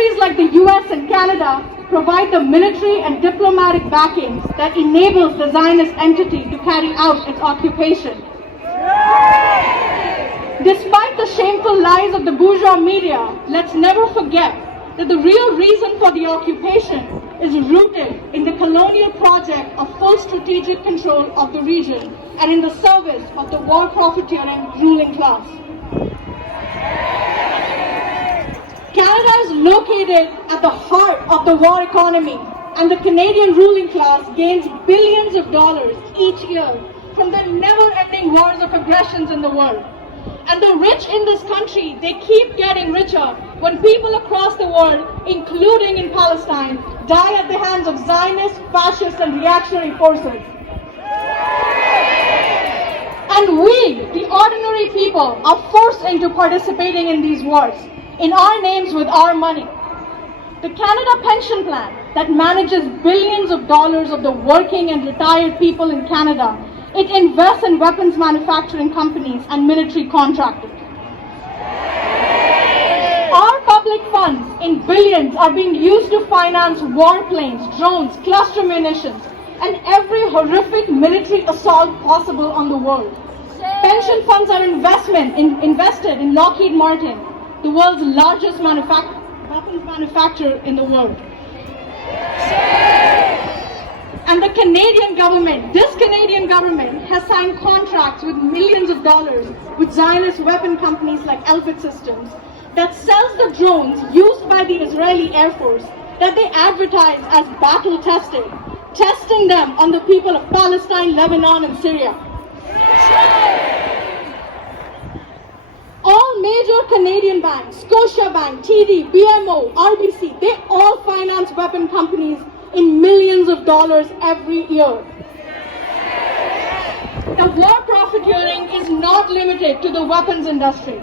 countries like the US and Canada provide the military and diplomatic backings that enables the Zionist entity to carry out its occupation. Despite the shameful lies of the bourgeois media, let's never forget that the real reason for the occupation is rooted in the colonial project of full strategic control of the region and in the service of the war profiteering ruling class. Canada is located at the heart of the war economy, and the Canadian ruling class gains billions of dollars each year from the never-ending wars of aggressions in the world. And the rich in this country, they keep getting richer when people across the world, including in Palestine, die at the hands of Zionist, fascist, and reactionary forces. And we, the ordinary people, are forced into participating in these wars, in our names with our money. The Canada Pension Plan, that manages billions of dollars of the working and retired people in Canada, it invests in weapons manufacturing companies and military contractors. Our public funds in billions are being used to finance warplanes, drones, cluster munitions, and every horrific military assault possible on the world. Pension funds are invested in Lockheed Martin, the world's largest weapons manufacturer in the world. And the Canadian government, this Canadian government, has signed contracts with millions of dollars with Zionist weapon companies like Elbit Systems that sells the drones used by the Israeli Air Force that they advertise as battle tested, testing them on the people of Palestine, Lebanon, and Syria. All major Canadian banks, Scotiabank, TD, BMO, RBC, they all finance weapon companies in millions of dollars every year. The war profiteering is not limited to the weapons industry.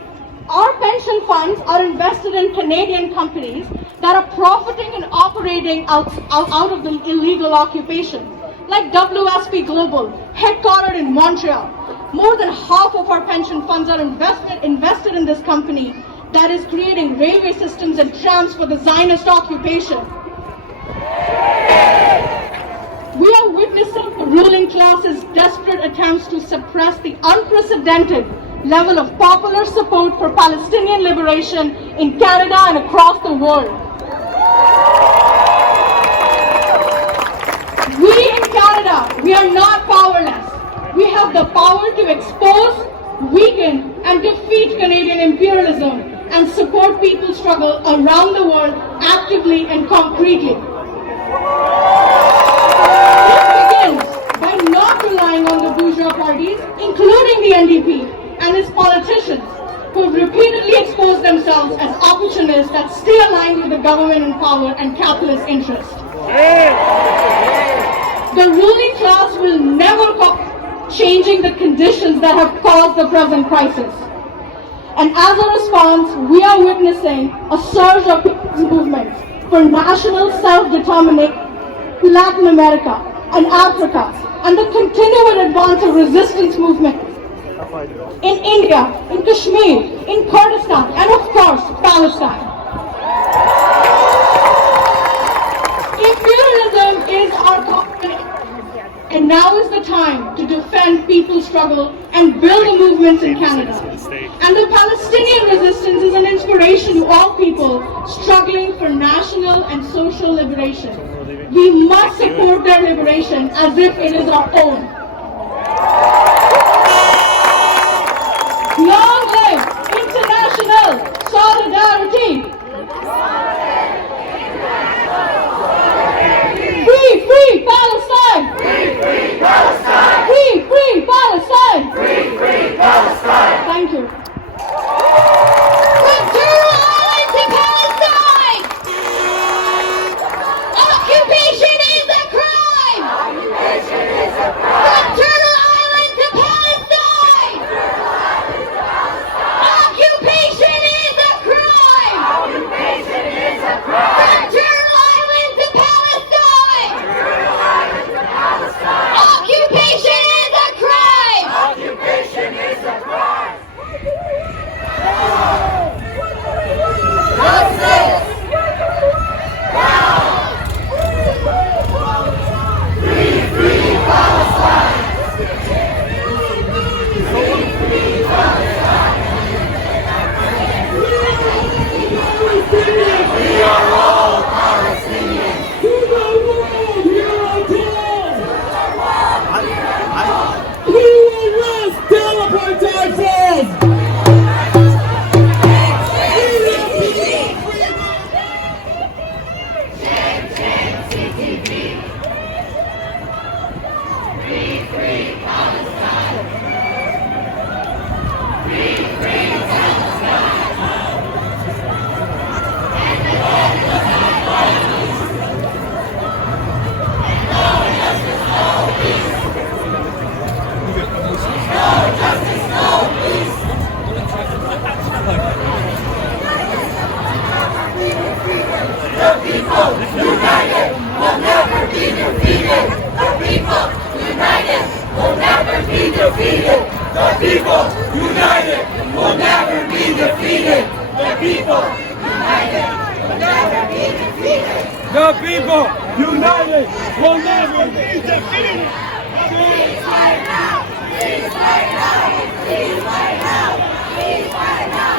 Our pension funds are invested in Canadian companies that are profiting and operating out of the illegal occupation, like WSP Global, headquartered in Montreal. More than half of our pension funds are invested in this company that is creating railway systems and trams for the Zionist occupation. We are witnessing the ruling class's desperate attempts to suppress the unprecedented level of popular support for Palestinian liberation in Canada and across the world. We in Canada, we are not powerless. We have the power to expose, weaken, and defeat Canadian imperialism and support people's struggle around the world actively and concretely. This begins by not relying on the bourgeois parties, including the NDP and its politicians, who have repeatedly exposed themselves as opportunists that stay aligned with the government in power and capitalist interests. The ruling class will never cooperate changing the conditions that have caused the present crisis. And as a response, we are witnessing a surge of people's movements for national self-determination in Latin America and Africa, and the continued advance of resistance movements in India, in Kashmir, in Kurdistan, and of course, Palestine. Imperialism is our common enemy, and now is the time to defend people's struggle and build the movements in Canada. And the Palestinian resistance is an inspiration to all people struggling for national and social liberation. We must support their liberation as if it is our own. Long live international solidarity! Free Palestine! Free Palestine! Free Palestine! Free Palestine! Thank you. Occupation is a crime! Occupation is a crime! From Turtle Island to Palestine! united will never be defeated. The people united will never be defeated. The people united will never be defeated. The people united will never be defeated. The people united will never be defeated. Ceasefire now! Ceasefire now! Ceasefire now! Ceasefire now!